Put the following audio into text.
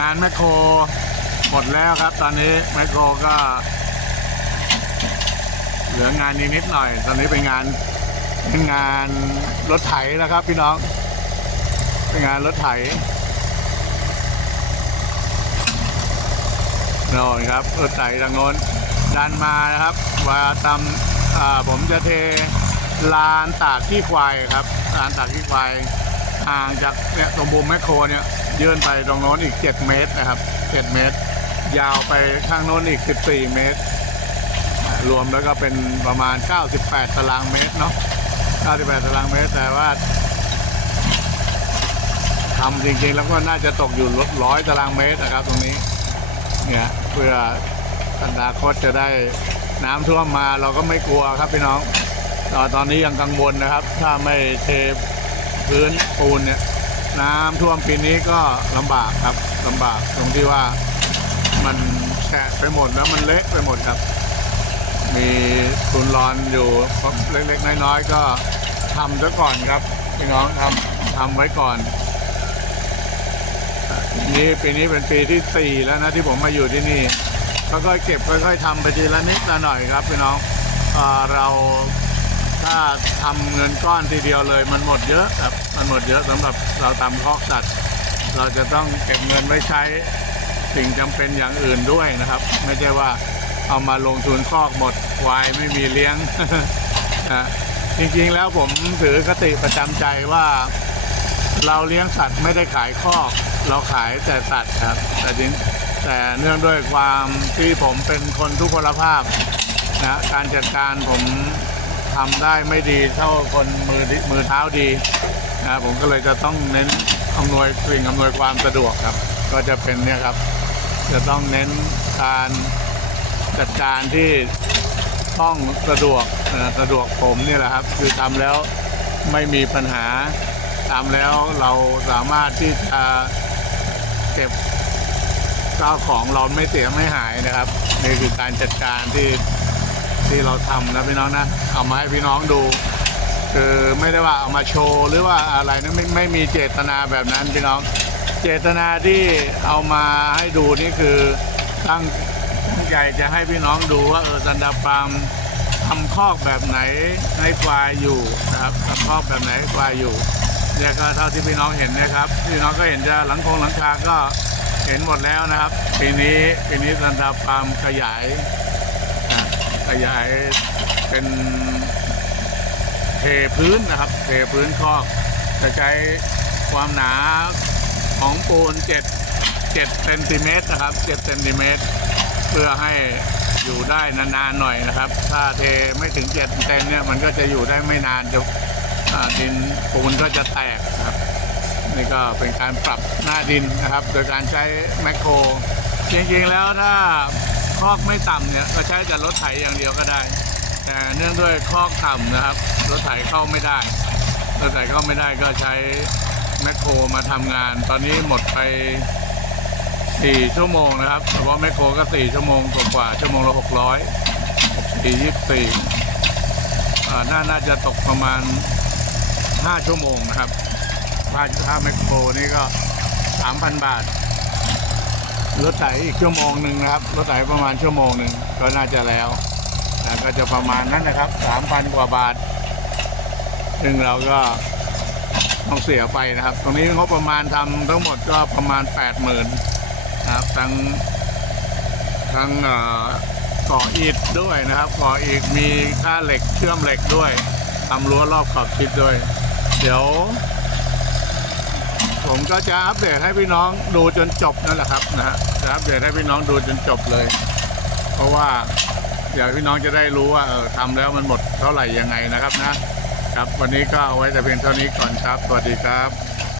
งานแมคโครหมดแล้วครับ ตอนนี้แมคโครก็ เหลืองานนิดนิดหน่อย ตอนนี้เป็นงานเป็นงานรถไถแล้วครับ พี่น้อง เป็นงานรถไถน่นครับรถไถทางโน้นดันมานะครับว่าตำผมจะเทลานตากขี้ควายครับลานตากขี้ควาย ห่างจากเนี่ยตรงบูมแมคโครเนี่ยยื่นไปตรงโน้นอีก 7 เมตรนะครับ 7 เมตร ยาวไปข้างโน้นอีก 14 เมตร รวมแล้วก็เป็นประมาณ 98 ตารางเมตรเนาะ 98 ตารางเมตรแต่ว่าทำจริงๆแล้วก็น่าจะตกอยู่ร้อยตารางเมตรนะครับ ตรงนี้ เนี่ยเพื่ออนาคตจะได้น้ำท่วมมาเราก็ไม่กลัวครับพี่น้องตอนตอนนี้ยังกังวลนะครับ ถ้าไม่เท พื้นปูนเนี่ยน้ำท่วมปีนี้ก็ลำบากครับลำบากตรงที่ว่ามันแฉะไปหมดแล้วมันเละไปหมดครับ มีทุนรอนอยู่เล็กๆน้อยๆก็ทำซะก่อนครับพี่น้องทำทำไว้ก่อนนี้ปีนี้เป็นปีที่สี่แล้วนะที่ผมมาอยู่ที่นี่ค่อยๆเก็บค่อยๆทำไปทีละนิดละหน่อยครับพี่น้องอเรา ถ้าทำเงินก้อนทีเดียวเลย มันหมดเยอะครับมันหมดเยอะสำหรับเราทำคอกสัตว์เราจะต้องเก็บเงินไว้ใช้สิ่งจำเป็นอย่างอื่นด้วยนะครับ ไม่ใช่ว่าเอามาลงทุนคอกหมดควายไม่มีเลี้ยงนะจริงๆแล้วผมถือคติประจำใจว่า เราเลี้ยงสัตว์ไม่ได้ขายคอก เราขายแต่สัตว์ครับ แต่จริงแต่เนื่องด้วยความที่ผมเป็นคนทุพพลภาพนะการจัดการผม ทำได้ไม่ดีเท่าคนมือมือเท้าดีนะผมก็เลยจะต้องเน้นอำนวยสิ่งอำนวยความสะดวกครับ ก็จะเป็นเนี่ยครับ จะต้องเน้นการจัดการที่คล่องสะดวกสะดวกผมนี่แหละครับ คือทำแล้วไม่มีปัญหาทำแล้วเราสามารถที่จะเก็บข้าวของเราไม่เสียไม่หายนะครับนี่คือการจัดการที่ ที่เราทำนะพี่น้องนะ เอามาให้พี่น้องดู คือไม่ได้ว่าเอามาโชว์หรือว่าอะไรนะไม่ไม่มีเจตนาแบบนั้นพี่น้อง เจตนาที่เอามาให้ดูนี่คือตั้งตั้งใจจะให้พี่น้องดูว่าเออซันดาฟาร์มทำคอกแบบไหนให้ควายอยู่นะครับทำคอกแบบไหนให้ควายอยู่เนี่ยก็เท่าที่พี่น้องเห็นนะครับพี่น้องก็เห็นจะหลังคงหลังคาก็เห็นหมดแล้วนะครับปีนี้ปีนี้ซันดาฟาร์มขยาย ขยายเป็นเทพื้นนะครับ เทพื้นคอกจะใช้ความหนาของปูน7 7เซนติเมตรนะครับ7เซนติเมตรเพื่อให้อยู่ได้นานๆหน่อยนะครับ ถ้าเทไม่ถึง7เซนเนี่ยมันก็จะอยู่ได้ไม่นานจะดินปูนก็จะแตกครับนี่ก็เป็นการปรับหน้าดินนะครับ โดยการใช้แมคโครจริงๆแล้วถ้า คอกไม่ต่ำเนี่ยก็ใช้แต่รถไถอย่างเดียวก็ได้ แต่เนื่องด้วยคอกต่ำนะครับ รถไถเข้าไม่ได้ รถไถเข้าไม่ได้ก็ใช้แมคโครมาทำงาน ตอนนี้หมดไป 4 ชั่วโมงนะครับเฉพาะแมคโครก็ 4 ชั่วโมงกว่าชั่วโมงละ 600 4 24อ่าน่าน่าจะตกประมาณ 5 ชั่วโมงนะครับถ้าถ้าแมคโครนี่ก็ 3,000 บาท รถไถอีกชั่วโมงหนึ่งนะครับ รถไถประมาณชั่วโมงหนึ่งก็น่าจะแล้วนะก็จะประมาณนั้นนะครับ3,000กว่าบาท ซึ่งเราก็ต้องเสียไปนะครับ ตรงนี้งบประมาณทำทั้งหมดก็ประมาณ80,000นะครับทั้งทั้งเอ่อก่ออิฐด้วยนะครับก่ออิฐมีค่าเหล็กเชื่อมเหล็กด้วยทำรั้วรอบขอบชิดด้วย เดี๋ยว ผมก็จะอัปเดตให้พี่น้องดูจนจบนั่นแหละครับนะฮะจะอัปเดตให้พี่น้องดูจนจบเลย เพราะว่าอยากพี่น้องจะได้รู้ว่าเออทำแล้วมันหมดเท่าไหร่ยังไงนะครับนะครับ วันนี้ก็เอาไว้แต่เพียงเท่านี้ก่อนครับ สวัสดีครับ